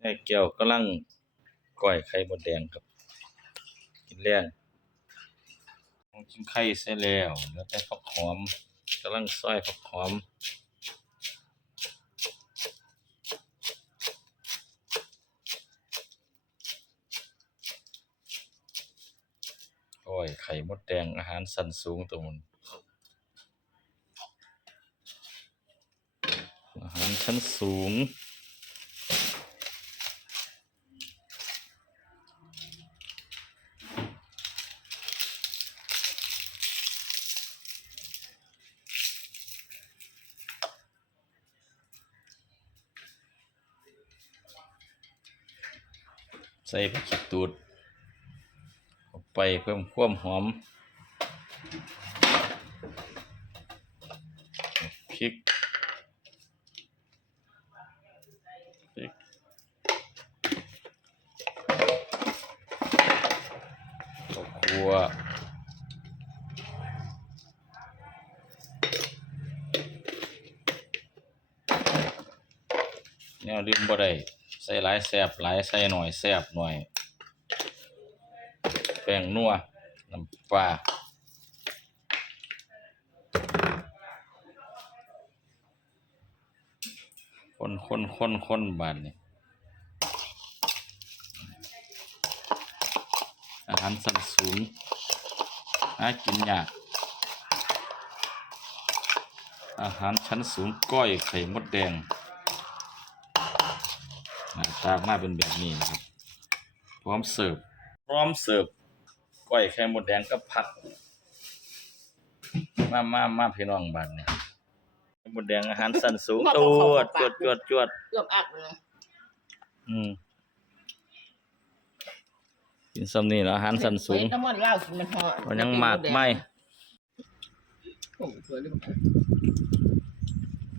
แม่แก้วกำลังก้อยไข่มดแดงครับ กินแรงกินไข่เสร็จแล้วเหลือแต่ผักหอมกำลังซอยผักหอมก้อยไข่มดแดงอาหารสั้นสูงตัวมันอาหารชั้นสูง ใส่ผักขี้ตูดเข้าไปเพิ่มความหอมพริกพริกข้าวคั่วแนวลืมบ่ได้ ส่หลายแซบหลายใส่หน่อยแซบหน่อย แป้งนัวน้ำปลาคนคนคนคนบานนี่อาหารสั้นสูงหากินยากอาหารชั้นสูงก้อยไข่มดแดง ตามาเป็นแบบนี้นะครับ พร้อมเสิร์ฟพร้อมเสิร์ฟก้อยไข่มดแดงกับผัก มามามาพี่น้องบ้านเนี่ยไข่มดแดงอาหารสั้นสูงจวดจวดจวดจวดเกือบอักเลยอืมกินซ้ำนี่แล้วอาหารสั้นสูงเฮ้ยน้ำมันเหล้ากินมันหอมมันยังหมากไหม